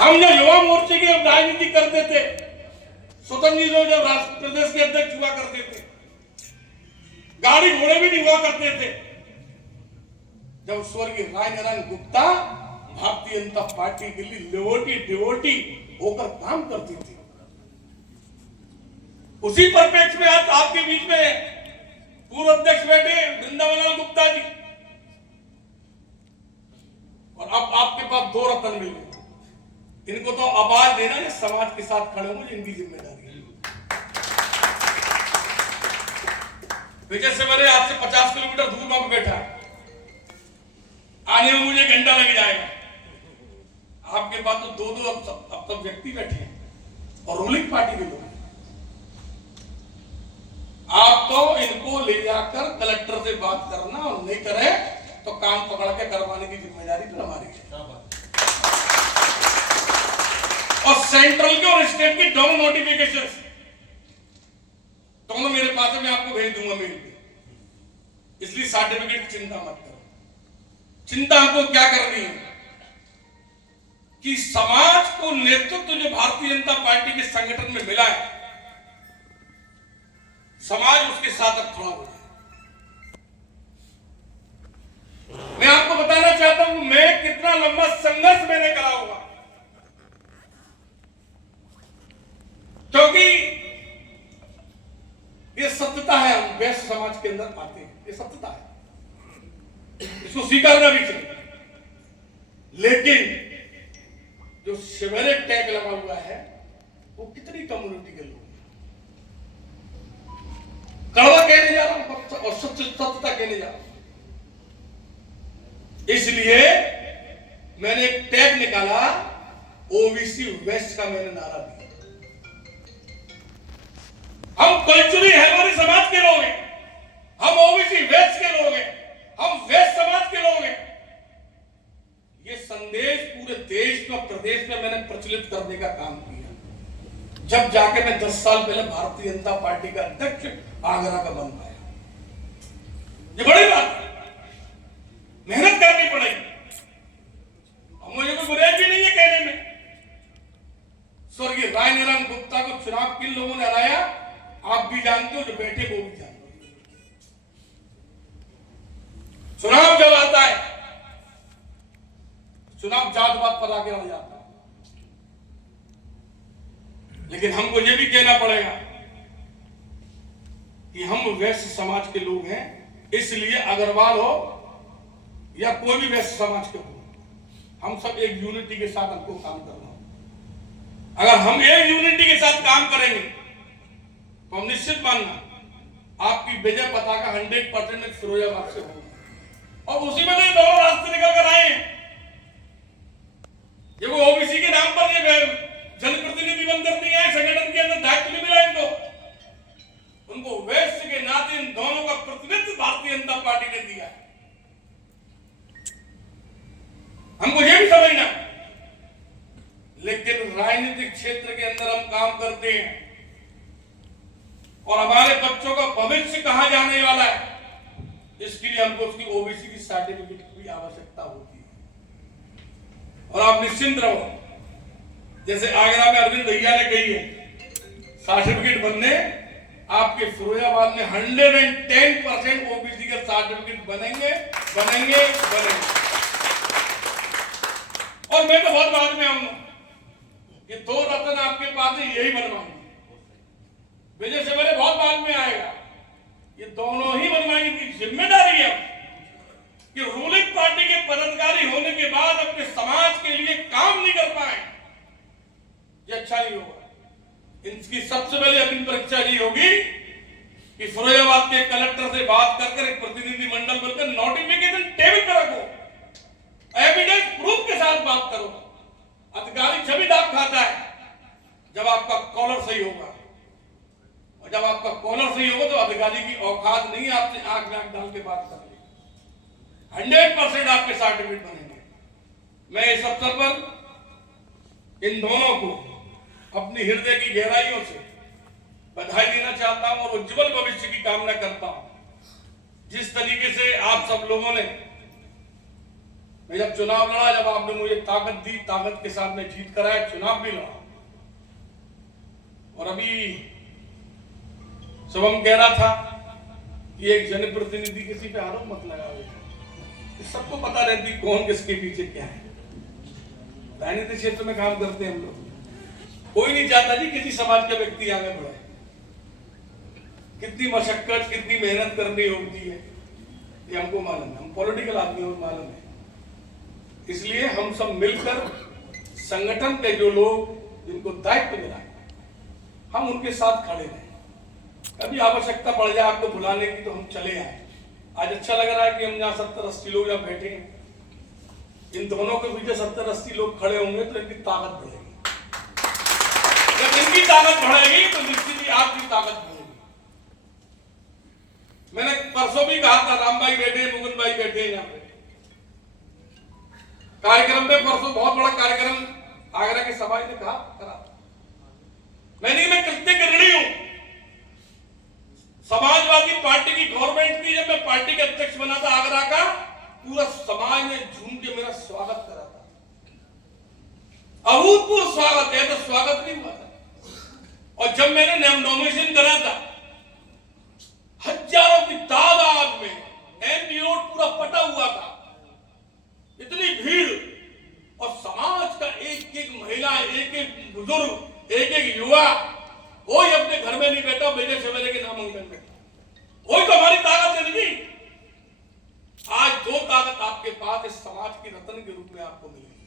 हम जब युवा मोर्चे की राजनीति करते थे, स्वतंत्र जी जब राष्ट्र प्रदेश के अध्यक्ष हुआ करते थे, गाड़ी घोड़े भी नहीं हुआ करते थे, जब स्वर्गीय राय नारायण गुप्ता भारतीय जनता पार्टी के लिए लेवोटी डिवोटी होकर काम करती थी, उसी परिप्रेक्ष्य में आज आपके बीच में पूर्व अध्यक्ष बैठे वृंदावन गुप्ता जी, और अब आपके पास दो रत्न मिले, इनको तो आवाज देना है, समाज के साथ खड़े होंगे, इनकी जिम्मेदारी है। विजय से मैंने आपसे 50 किलोमीटर दूर वहां बैठा, आने में मुझे घंटा लग जाएगा। आपके पास तो दो अब तक व्यक्ति बैठे हैं और रूलिंग पार्टी के लोग, आप तो इनको ले जाकर कलेक्टर से बात करना, और नहीं करे तो कान पकड़ के करवाने की जिम्मेदारी तो हमारी है। और सेंट्रल के और स्टेट की दोनों नोटिफिकेशन दोनों मेरे पास है, मैं आपको भेज दूंगा मेल पे, इसलिए सर्टिफिकेट की चिंता मत करो। चिंता हमको क्या करनी है कि समाज को नेतृत्व जो भारतीय जनता पार्टी के संगठन में मिला है, समाज उसके साथ अब खड़ा हो जाए। मैं आपको बताना चाहता हूं मैं कितना लंबा संघर्ष मैंने करा होगा, क्योंकि ये सत्यता है, हम वैश्य समाज के अंदर आते हैं, ये सत्यता है, इसको स्वीकारना भी चाहिए। लेकिन जो शिवरे टैग लगा हुआ है वो कितनी कम्युनिटी के लोग, कड़वा कहने जा रहा हूं और सत्यता कहने जा रहा हूं, इसलिए मैंने एक टैग निकाला, ओबीसी वेस्ट का मैंने नारा दिया। हम कल्चरली हैवारी समाज के लोग हैं, हम ओबीसी वेस्ट के लोग हैं, हम वेस्ट समाज के लोग हैं। ये संदेश पूरे देश में प्रदेश में मैंने प्रचलित करने का काम किया, जब जाके मैं 10 साल पहले भारतीय जनता पार्टी का अध्यक्ष आगरा का बन पाया। ये बड़ी बात है, मेहनत करनी पड़ेगी, मुझे कोई गुरेज भी नहीं है कहने में। स्वर्गीय राय नारायण गुप्ता को चुनाव किन लोगों ने हराया आप भी जानते हो, जो बैठे वो भी जानते हो। चुनाव जब आता है, चुनाव जात-पात पर आगे आ जाता है, लेकिन हमको ये भी कहना पड़ेगा कि हम वैश्य समाज के लोग हैं, इसलिए अग्रवाल हो या कोई भी वैश्य समाज के हो, हम सब एक यूनिटी के साथ हमको काम करना हो। अगर हम एक यूनिटी के साथ काम करेंगे तो हम निश्चित मानना आपकी विजय पताका 100% फिरोजाबाद से होगी, और उसी में तो दोनों रास्ते निकल कर आए हैं। ये वो ओबीसी के नाम पर ये जनप्रतिनिधि बनकर नहीं आए, संगठन के अंदर दायित्व नहीं मिला इनको, उनको वैश्य के नाते इन दोनों का प्रतिनिधित्व भारतीय जनता पार्टी ने दिया है। हमको ये भी समझना, लेकिन राजनीतिक क्षेत्र के अंदर हम काम करते हैं और हमारे बच्चों का भविष्य कहां जाने वाला है, इसके लिए हमको उसकी ओबीसी की सर्टिफिकेट की आवश्यकता होती है। और आप निश्चिंत रहो, जैसे आगरा में अरविंद भैया ने कही है, सर्टिफिकेट बनने आपके फिरोजाबाद में 110% ओबीसी के सर्टिफिकेट बनेंगे बनेंगे बनेंगे। और मैं तो बहुत बाद में आऊंगा, ये दो रत्न आपके पास है, यही बनवाएंगे। विजय से मेरे बहुत बाद में आएगा, ये दोनों ही बनवाएंगे। इनकी जिम्मेदारी है कि रूलिंग पार्टी के पदाधिकारी होने के बाद अपने समाज के लिए काम नहीं कर पाए, ये अच्छा नहीं होगा। इनकी सबसे पहले अपनी परीक्षा ये होगी कि फिरोजाबाद के कलेक्टर से बात कर एक प्रतिनिधि मंडल बनकर नोटिफिकेशन टेबल पर रखो, एविडेंस प्रूफ के साथ बात करो। अधिकारी जब दाग खाता है जब आपका कॉलर सही होगा, और जब आपका कॉलर सही होगा तो अधिकारी की औकात नहीं आपसे आंख में आंख डाल के बात कर ले। 100% आपके सर्टिफिकेट बनेंगे। मैं इस अवसर पर इन दोनों को अपनी हृदय की गहराइयों से बधाई देना चाहता हूं और उज्जवल भविष्य की कामना करता हूं। जिस तरीके से आप सब लोगों ने मैं जब चुनाव लड़ा, जब आपने मुझे ताकत दी, ताकत के साथ मैं जीत कराया, चुनाव भी लड़ा। और अभी शुभम कह रहा था कि एक जनप्रतिनिधि किसी पे आरोप मत लगाओ। सबको पता रहती कौन किसके पीछे क्या है। राजनीतिक क्षेत्र में काम करते हैं हम लोग। कोई नहीं चाहता जी किसी समाज का व्यक्ति आगे बढ़े। कितनी मशक्कत, कितनी मेहनत करनी होती है, ये हमको मालूम है। हम पॉलिटिकल आदमी हो, मालूम है। इसलिए हम सब मिलकर संगठन के जो लोग जिनको दायित्व मिला है, हम उनके साथ खड़े रहे। कभी आवश्यकता पड़ जाए आपको बुलाने की तो हम चले आए। आज अच्छा लग रहा है कि हम यहाँ 70-80 लोग यहाँ बैठे हैं। इन दोनों के पीछे 70-80 लोग खड़े होंगे तो इनकी ताकत बढ़ेगी। जब इनकी ताकत बढ़ेगी तो निश्चित ही आपकी ताकत बढ़ेगी। मैंने परसों भी कहा था, राम भाई बैठे, मुकुंद भाई बैठे हैं यहाँ पे कार्यक्रम में। परसों बहुत बड़ा कार्यक्रम आगरा के समाज ने करा। मैं कृत्य ऋणी हूं। समाजवादी पार्टी की गवर्नमेंट थी, जब मैं पार्टी के अध्यक्ष बना था आगरा का, पूरा समाज ने झूम के मेरा स्वागत करा था। अभूतपूर्व स्वागत है, तो स्वागत नहीं हुआ था। और जब मैंने नॉमिनेशन करा था, हजारों की तादाद में एमपी रोड पूरा पटा हुआ था। इतनी भीड़, और समाज का एक एक महिला, एक एक बुजुर्ग, एक एक युवा, कोई अपने घर में नहीं बैठा बेटे सवेरे के नामांकन में। कोई तो हमारी ताकत है नहीं। आज दो ताकत आपके पास इस समाज की रत्न के रूप में आपको मिलेगी।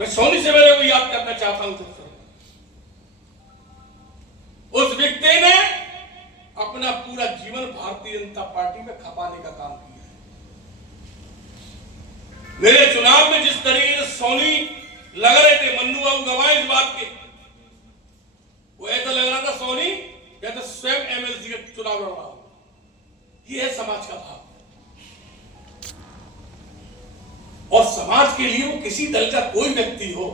मैं सोनी सवेरे को याद करना चाहता हूं सबसे। उस व्यक्ति ने अपना पूरा जीवन भारतीय जनता पार्टी में खपाने का काम किया है। मेरे चुनाव में जिस तरीके से सोनी लग रहे थे, मन्नू बाबू गवाए इस बात के, वो ऐसा लग रहा था सोनी या तो स्वयं एमएलसी का चुनाव लड़ रहा हो। ये है समाज का भाव। और समाज के लिए वो किसी दल का कोई व्यक्ति हो,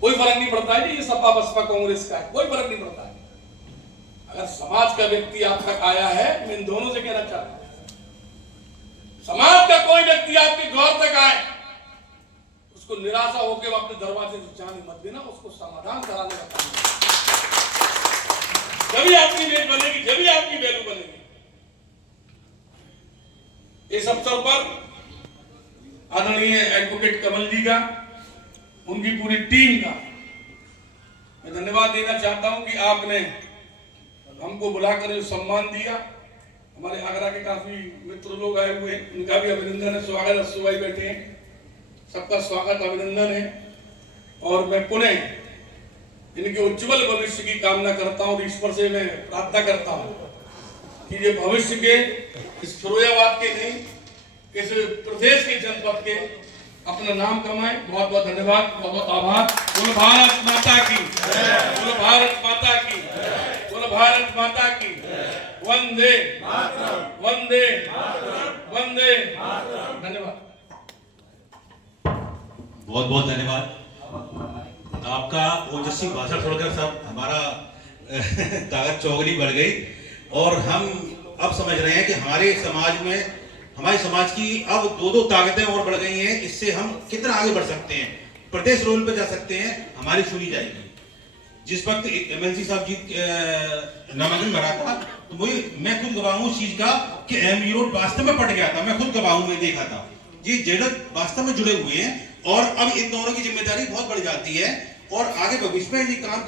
कोई फर्क नहीं पड़ता है। ये सपा बसपा कांग्रेस का है, कोई फर्क नहीं पड़ता है। अगर समाज का व्यक्ति आप तक आया है, मैं इन दोनों से कहना चाहता हूं, समाज का कोई व्यक्ति आपके द्वार तक आए, उसको निराशा होकर अपने दरवाजे से जाने मत देना, उसको समाधान कराने का काम। जब आपकी इमेज बनेगी, जब आपकी वैल्यू बनेगी। इस अवसर पर आदरणीय एडवोकेट कमल जी का, उनकी पूरी टीम का मैं धन्यवाद देना चाहता हूं कि आपने हमको बुलाकर जो सम्मान दिया। हमारे आगरा के काफी मित्र लोग आए हुए हैं, उनका भी अभिनंदन है। स्वागत है, सुभाई बैठे हैं, सबका स्वागत, अभिनंदन है। और मैं पुनः इनके उज्जवल भविष्य की कामना करता हूं। ईश्वर से मैं प्रार्थना करता हूं कि ये भविष्य के, इस फिरोजाबाद के नहीं, इस प्रदेश के जनपद के अपना नाम कमाए। बहुत बहुत धन्यवाद, बहुत बहुत आभार। बोलो भारत माता की, बोलो भारत माता की, बोलो भारत माता की। वंदे वंदे वंदे। धन्यवाद, बहुत बहुत धन्यवाद। आपका ओजस्वी भाषण छोड़कर सब हमारा ताकत चौगनी बढ़ गई। और हम अब समझ रहे हैं कि हमारे समाज में, हमारे समाज की अब दो ताकतें और बढ़ गई हैं। इससे हम कितना आगे बढ़ सकते हैं, प्रदेश लेवल पे जा सकते हैं, हमारी सुनी जाएगी। जिस वक्त एमएलसी साहब जी नामांकन भरा था, तो मैं खुद गवाह हूं उस चीज का कि एमई रोड वास्तव में पट गया था। मैं खुद गवाह हूं, मैं देखा था। ये जरूरत वास्तव में जुड़े हुए हैं। और अब इन दोनों की जिम्मेदारी बहुत बढ़ जाती है और आगे भविष्य में ये काम